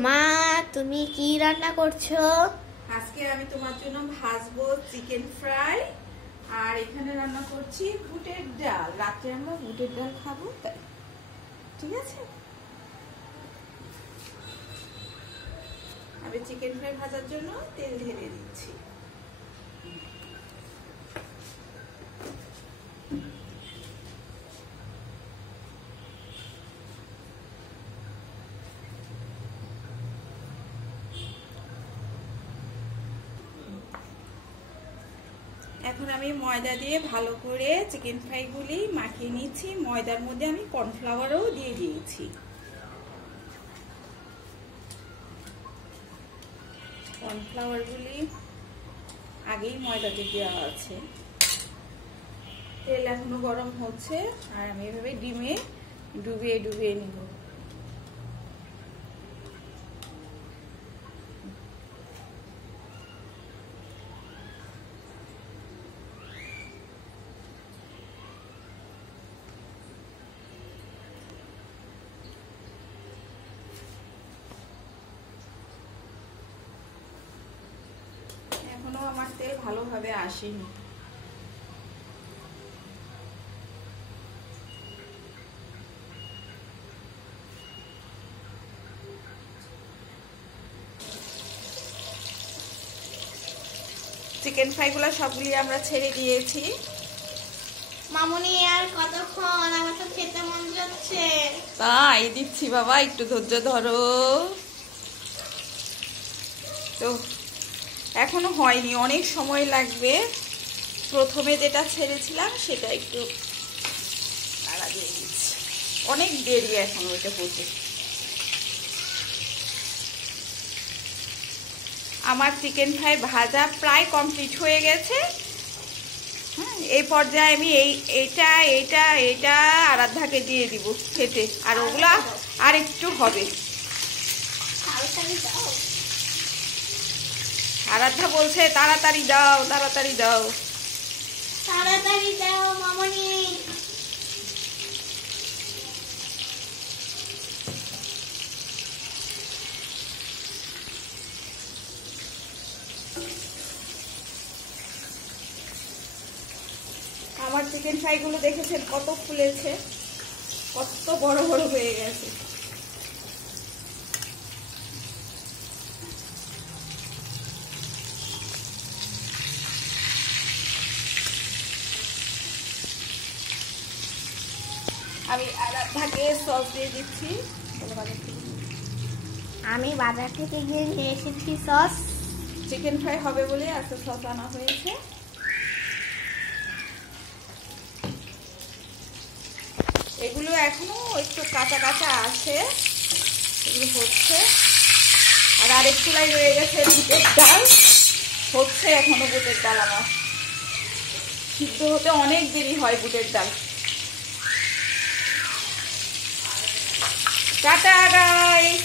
মা তুমি কি রান্না করছো? আজকে আমি তোমার জন্য ভাজবো চিকেন ফ্রাই, আর এখানে রান্না করছি বুটের ডাল। রাতে আমরা বুটের ডাল খাবো, তাই ঠিক আছে। আমি চিকেন ফ্রাই ভাজার জন্য তেল ঢেলে দিচ্ছি। এখন আমি ময়দা দিয়ে ভালো করে চিকেন ফ্রাইগুলি মাখিয়ে নিচ্ছি। ময়দার মধ্যে আমি কর্নফ্লাওয়ারও দিয়ে দিয়েছি। কর্নফ্লাওয়ারগুলি আগেই ময়দাতে দেওয়া আছে। তেল এখনো গরম হচ্ছে, আর আমি এভাবে ডিমে ডুবিয়ে ডুবিয়ে নিব। এখনো আমার তেল ভালোভাবে আসেনি। চিকেন ফ্রাইগুলো সবগুলি আমরা ছেড়ে দিয়েছি। মামুনি আর কতক্ষণ? আমার তো খেতে মন যাচ্ছে। তাই দিচ্ছি বাবা, একটু ধৈর্য ধরো। তো এখনো হয়নি, অনেক সময় লাগবে। প্রথমে যেটা ছেড়েছিলাম সেটা একটু নাড়া দিয়ে দিচ্ছি। অনেক দেরি এখন ওইটা করতে। আমার চিকেন ফ্রাই ভাজা প্রায় কমপ্লিট হয়ে গেছে। এই পর্যায়ে আমি এইটা আরাধ্যাকে দিয়ে দিব খেতে, আর ওগুলা আর একটু হবে। আরাধ্যা বলছে তাড়াতাড়ি দাও, তাড়াতাড়ি দাও, তাড়াতাড়ি দাও মামুনি। আমার চিকেন ফ্রাইগুলো দেখেছেন কত ফুলেছে, কত বড় বড় হয়ে গেছে। আমি আরাধ্যাকে সস দিয়ে দিচ্ছি। আমি বাজার থেকে গিয়ে নিয়ে এসেছি সস। চিকেন ফ্রাই হবে বলে আজকে সস আনা হয়েছে। এগুলো এখনো একটু কাঁচা কাঁচা আছে, এগুলো হচ্ছে। আর আরেক চুলাই রয়ে গেছে বুটের ডাল, হচ্ছে এখনো বুটের ডাল। আমার সিদ্ধ হতে অনেক দেরি হয় বুটের ডাল। Tata guys.